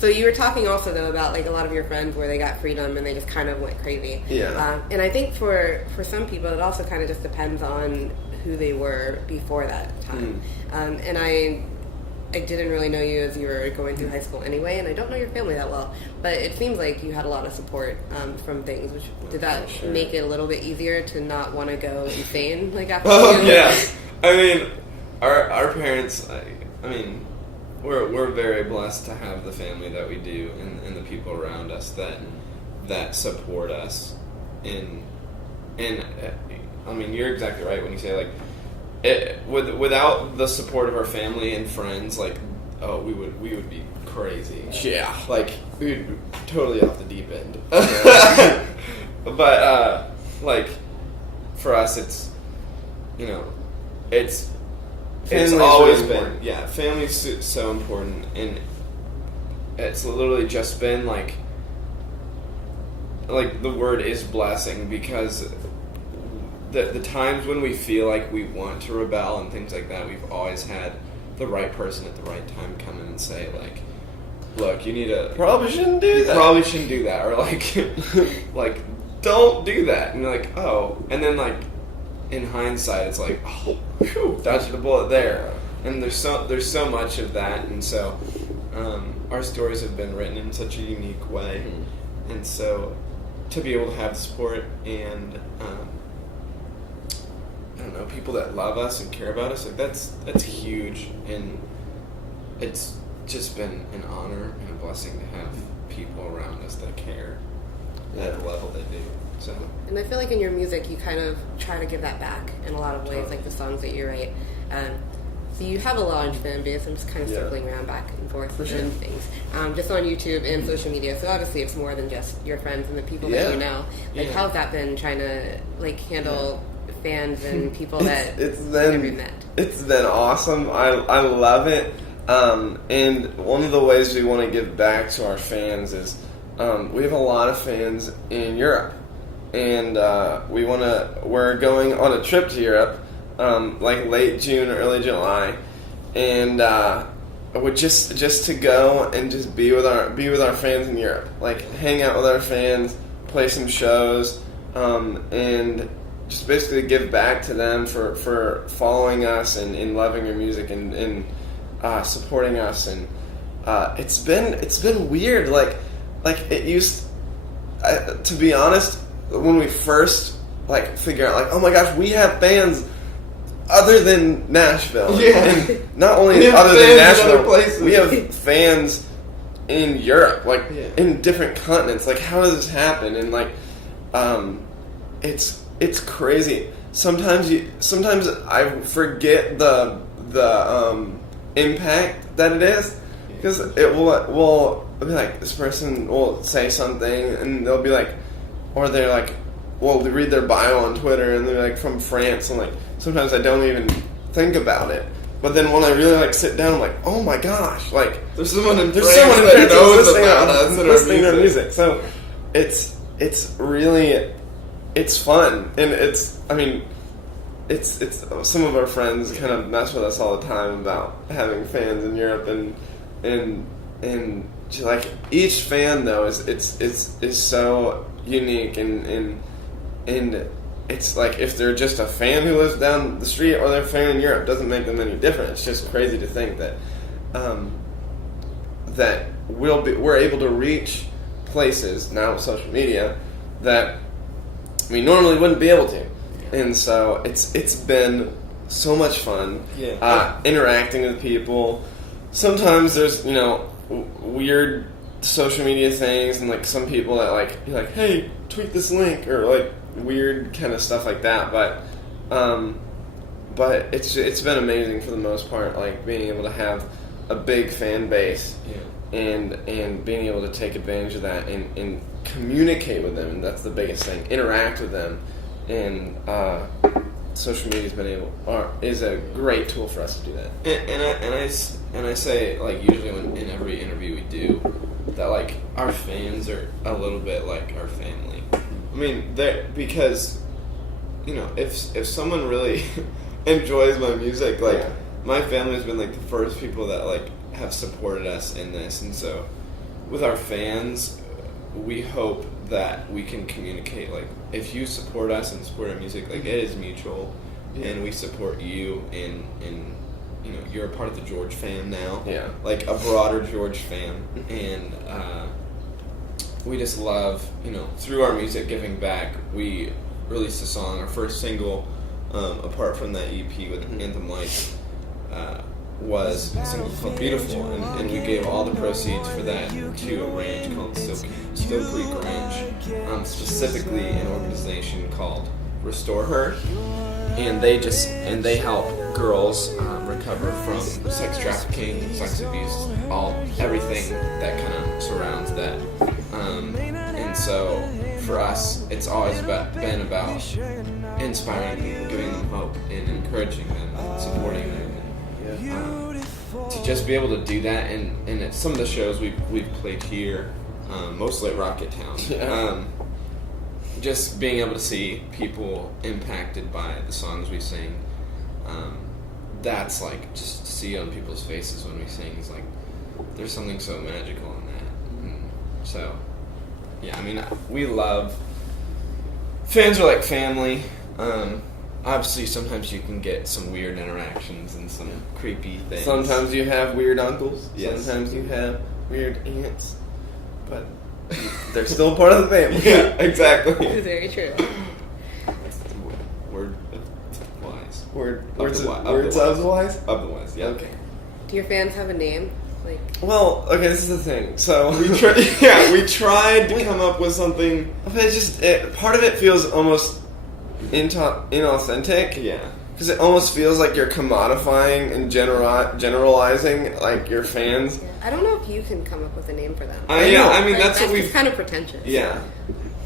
So you were talking also though about like a lot of your friends where they got freedom and they just kind of went crazy. Yeah. And I think for some people it also kind of just depends on who they were before that time. And I didn't really know you as you were going through high school anyway, and I don't know your family that well, but it seems like you had a lot of support from things. Which did that make it a little bit easier to not want to go insane like after? Yeah. I mean, our parents. I mean, we're very blessed to have the family that we do, and the people around us that support us. And I mean, you're exactly right when you say like. Without the support of our family and friends, like, we would be crazy. Yeah. Like, we would be totally off the deep end. But, like, for us, it's, it's always been, family's so important, and it's literally just been, like the word is blessing, because the times when we feel like we want to rebel and things like that, we've always had the right person at the right time come in and say, like, look, you need to... Probably shouldn't do that. Or, like, like, don't do that. And you're like, oh. And then, like, in hindsight, it's like, oh, whew, dodged a bullet there. And there's so much of that. And so our stories have been written in such a unique way. And so to be able to have the support and... I don't know, people that love us and care about us, like that's huge, and it's just been an honor and a blessing to have people around us that care at the level they do. So, and I feel like in your music you kind of try to give that back in a lot of ways, like the songs that you write. So you have a large fan base. I'm just kind of circling around back and forth and things, just on YouTube and social media. So obviously it's more than just your friends and the people that you know. Like, how's that been trying to like handle fans and people that you've met? It's been awesome. I love it. And one of the ways we want to give back to our fans is we have a lot of fans in Europe, and we're going on a trip to Europe like late June or early July, and would just to go and just be with our fans in Europe, like hang out with our fans, play some shows, and just basically give back to them for following us and loving our music and supporting us. And it's been weird. Like it used to be honest, when we first like figure out like, oh my gosh, we have fans other than Nashville. And not only other than Nashville, we have fans in Europe, like in different continents. Like, how does this happen? And like, it's crazy. Sometimes I forget the impact that it is, because it will be like, this person will say something and they'll be like, or they're like, well, they read their bio on Twitter and they're like from France, and like sometimes I don't even think about it. But then when I really like sit down, I'm like, oh my gosh, like there's someone in France that knows about us and listening to our music. So it's really, it's fun, and it's some of our friends kind of mess with us all the time about having fans in Europe, and like each fan though is so unique, and it's like if they're just a fan who lives down the street or they're a fan in Europe, doesn't make them any different. It's just crazy to think that that we're able to reach places now with social media that we normally wouldn't be able to. And so it's been so much fun interacting with people. Sometimes there's weird social media things, and like some people that like you're like, hey, tweet this link, or like weird kind of stuff like that. But it's been amazing for the most part, like being able to have a big fan base and being able to take advantage of that and communicate with them, and that's the biggest thing. Interact with them, and social media's is a great tool for us to do that. And I say, like, usually in every interview we do, that like our fans are a little bit like our family. I mean, because if someone really enjoys my music, like my family's been like the first people that like have supported us in this, and so with our fans, we hope that we can communicate, like, if you support us and support our music, like, it is mutual, and we support you, and you know, you're a part of the George fam now, like a broader George fam, and we just love, you know, through our music giving back. We released a song, our first single, apart from that EP with Anthem Lights, was a single called Beautiful, and we gave all the proceeds for that to a ranch called Still Creek Ranch, specifically an organization called Restore Her, and they help girls recover from sex trafficking, sex abuse, everything that kind of surrounds that, and so for us, it's always been about inspiring people, giving them hope, and encouraging them, and supporting them. To just be able to do that, and at some of the shows we've played here, mostly at Rocket Town, just being able to see people impacted by the songs we sing, that's like, just to see on people's faces when we sing is like, there's something so magical in that. And so, yeah, I mean, we love, fans are like family. Obviously, sometimes you can get some weird interactions and some creepy things. Sometimes you have weird uncles. Yes. Sometimes you have weird aunts. But they're still part of the family. Yeah, exactly. It's very true. Word wise. Words of the wise? Of the wise, yeah. Okay. Do your fans have a name? Like, well, okay, this is the thing. So we tried to come up with something. Part of it feels almost inauthentic. Yeah. Because it almost feels like you're commodifying and generalizing, like, your fans. Yeah. I don't know if you can come up with a name for them. I mean, like, that's what just kind of pretentious. Yeah.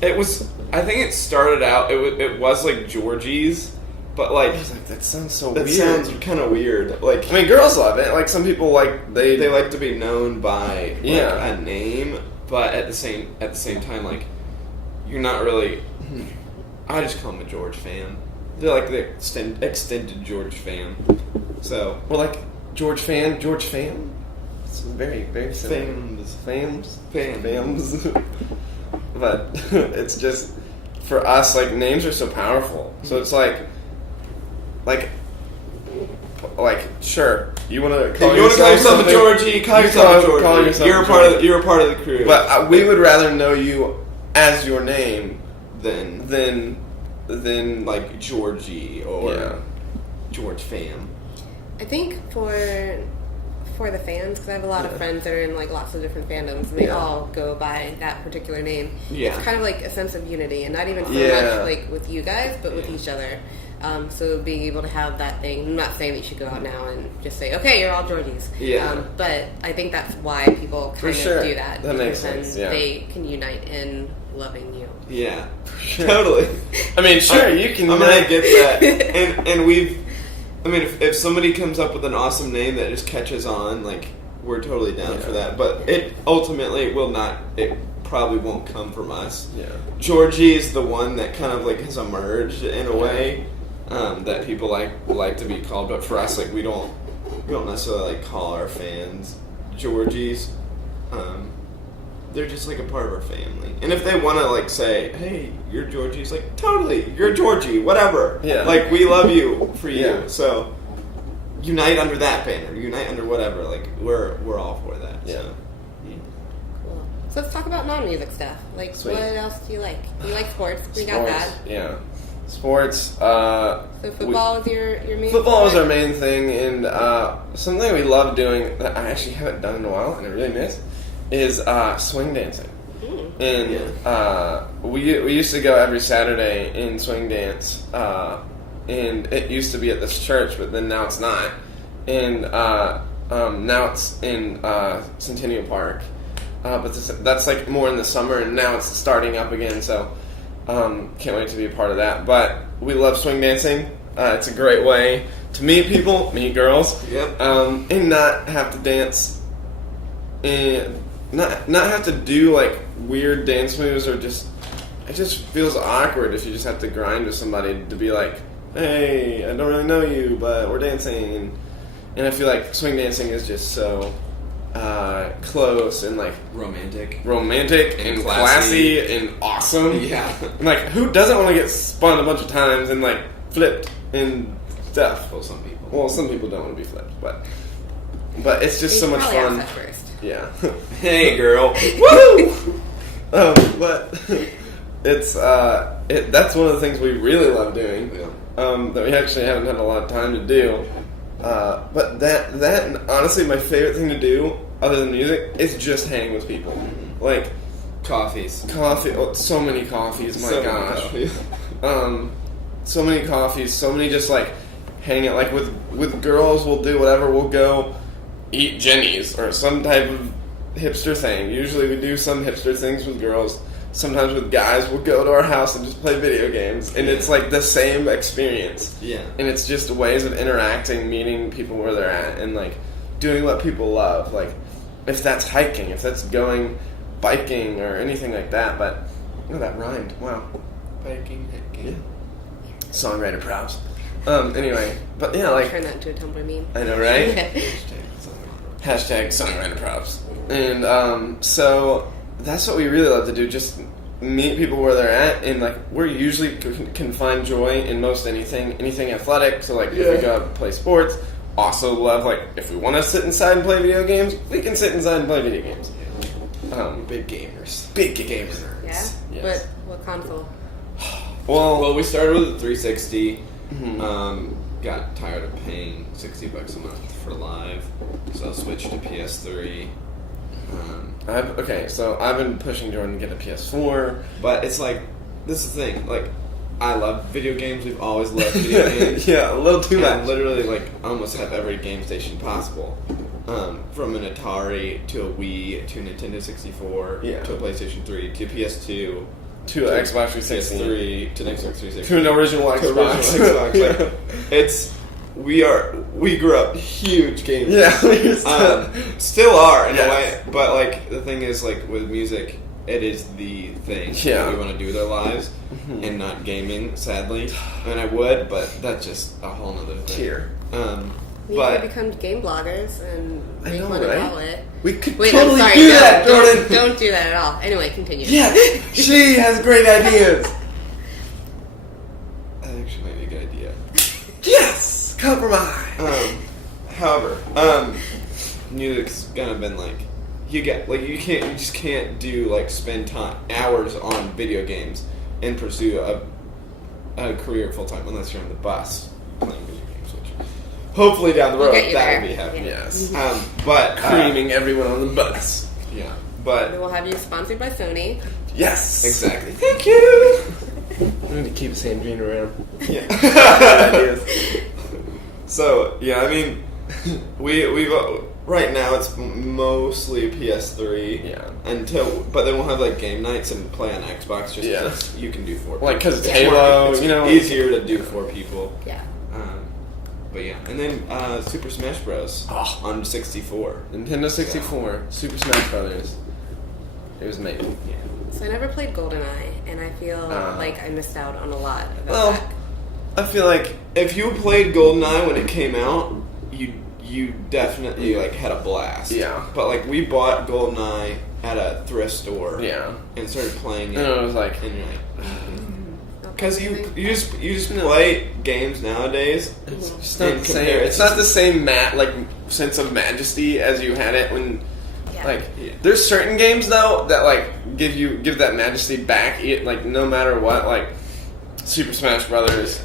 It was, I think it started out, it was like Georgie's, but like, I was like, that sounds so weird. That sounds kind of weird. Like, I mean, girls love it. Like, some people, like, they like to be known by, like, a name, but at the same time, like, you're not really, I just call them a George fam. They're like the extended George fam. So, well, like, George fam. It's very, very similar. Fams. But it's just, for us, like, names are so powerful. So it's like, sure, you want to call yourself a Georgie, call yourself a Georgie. You're a part of the crew. But we would rather know you as your name than like Georgie or George fam. I think for the fans, because I have a lot of friends that are in like lots of different fandoms, and they all go by that particular name. Yeah. It's kind of like a sense of unity, and not even so much like with you guys, but with each other. So being able to have that thing, I'm not saying that you should go out now and just say, okay, you're all Georgies. Yeah. But I think that's why people kind of do that. That makes sense, they can unite in loving you. Yeah, totally. I mean, sure, you can. I'm gonna get that. And we've, I mean, if somebody comes up with an awesome name that just catches on, like, we're totally down for that. But it ultimately will not. It probably won't come from us. Yeah. Georgie is the one that kind of like has emerged in a way that people like to be called. But for us, like, we don't necessarily like call our fans Georgies. They're just like a part of our family. And if they want to like say, hey, you're Georgie, it's like, totally, you're Georgie, whatever. Yeah. Like, we love you for you. Yeah. So unite under that banner, unite under whatever. Like, we're all for that. Yeah. So, Cool. So let's talk about non-music stuff. Like, Sweet. what else do you like? You like sports. We got that. Yeah. Sports. So football is your main Football is sport? our main thing, and something we love doing that I actually haven't done in a while, and I really miss, is swing dancing. And we used to go every Saturday in swing dance, and it used to be at this church, but then now it's not. And now it's in Centennial Park, but that's like more in the summer, and now it's starting up again. So can't wait to be a part of that. But we love swing dancing. It's a great way to meet people, meet girls, and not have to dance, and not have to do like weird dance moves, or just, it just feels awkward if you just have to grind with somebody to be like, hey, I don't really know you, but we're dancing. And I feel like swing dancing is just so close and like romantic and classy and awesome. Yeah. And, like, who doesn't want to get spun a bunch of times and like flipped and stuff? Well, some people. Well, some people don't want to be flipped, but it's just so much fun. At first. Yeah. Hey, girl. Woo! But it's that's one of the things we really love doing. Yeah. That we actually haven't had a lot of time to do. But that and honestly, my favorite thing to do, other than music, is just hang with people. Like Coffee. Oh, so many coffees. My gosh. So many coffees. So many just like hang out. Like with girls, we'll do whatever. We'll go eat Jenny's or some type of hipster thing. Usually, we do some hipster things with girls. Sometimes with guys, we'll go to our house and just play video games, and it's like the same experience. Yeah. And it's just ways of interacting, meeting people where they're at, and like doing what people love. Like if that's hiking, if that's going biking or anything like that. But that rhymed. Wow. Biking, hiking. Yeah. Songwriter props. Anyway, but yeah, like Turn that into a Tumblr meme. I know, right? Hashtag songwriter props. And so that's what we really love to do, just meet people where they're at, and like we're usually can find joy in most anything athletic. So like if we go out and play sports, also love like if we want to sit inside and play video games, we can sit inside and play video games. Big gamers. Big gamers. Yeah? Yes. What console? Well, we started with a 360. Mhm. Got tired of paying $60 a month for live, so I switched to PS3. So I've been pushing Jordan to get a PS4. But it's like, this is the thing, like, I love video games, we've always loved video games. Yeah, a little too much. And literally, like, I almost have every game station possible. From an Atari, to a Wii, to a Nintendo 64, to a PlayStation 3, to PS2, to Xbox 360, PS3, to an Xbox 360. to an original Xbox. Like, we grew up huge gamers. Yeah, still are in a way, but like the thing is, like with music, it is the thing that we want to do with our lives, and not gaming. Sadly, I mean, I would, but that's just a whole nother thing. Here, We could become game bloggers and make money that way. We could Wait, totally I'm sorry, do that, Jordan. Don't do that at all. Anyway, continue. Yeah, she has great ideas. That actually might be a good idea. Yes. Compromise. However, music's kind of been like you just can't do like spend hours on video games and pursue a career full time unless you're on the bus playing video games, which hopefully down the road that will be happening. Yes, but creaming everyone on the bus. Yeah, but we'll have you sponsored by Sony. Yes, exactly. Thank you. We need to keep Sandrene around. Yeah. Ideas. So yeah, I mean, we've right now it's mostly PS3. Yeah. But then we'll have like game nights and play on Xbox. Just because you can do 4. Like because it's Halo, it's easier to do 4 people. Yeah. But yeah, and then Super Smash Bros. On 64. Nintendo 64, Super Smash Brothers. It was amazing. Yeah. So I never played GoldenEye, and I feel like I missed out on a lot of that. I feel like if you played GoldenEye when it came out, you definitely like had a blast. Yeah. But like we bought GoldenEye at a thrift store. Yeah. And started playing it. And it was like, and you're like, because you just play games nowadays. It's just not the same. It's not the same sense of majesty as you had it when. There's certain games though that like give that majesty back. Like no matter what, like Super Smash Brothers.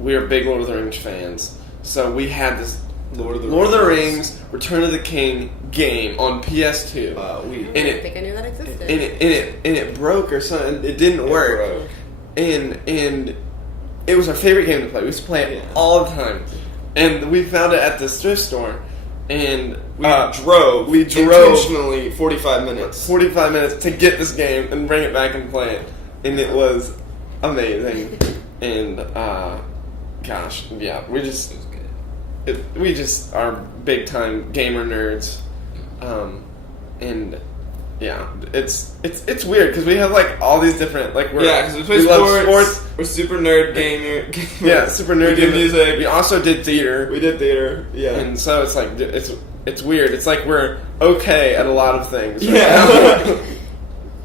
We are big Lord of the Rings fans, so we had this Lord of the Rings Return of the King game on PS2. I didn't think I knew that existed. And it broke or something. It didn't work. And it was our favorite game to play. We used to play it all the time. And we found it at this thrift store. And we drove intentionally 45 minutes to get this game and bring it back and play it. And it was amazing. And we just are big time gamer nerds. And yeah, it's weird because we have like all these different because we play sports. We're super nerd gamer. Yeah, super nerd. We did music. We also did theater. We did theater. Yeah, and so it's like it's weird. It's like we're okay at a lot of things. Right? Yeah.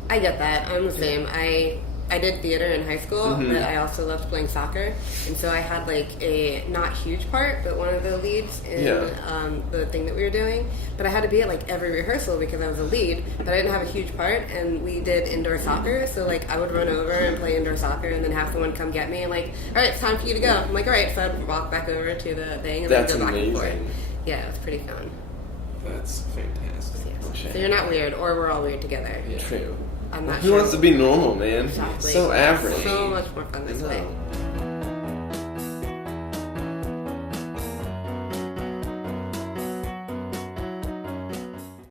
I get that. I'm the same. I did theater in high school, but I also loved playing soccer, and so I had like a not huge part, but one of the leads in the thing that we were doing. But I had to be at like every rehearsal because I was a lead, but I didn't have a huge part. And we did indoor soccer, so like I would run over and play indoor soccer, and then have someone come get me and like, all right, it's time for you to go. I'm like, all right, so I'd walk back over to the thing and That's then go back and amazing. forth. Yeah, it was pretty fun. That's fantastic. Yes. So you're not weird, or we're all weird together. Yeah. True. I'm not Who sure. wants to be normal, man? Exactly. So average. So much more fun this way.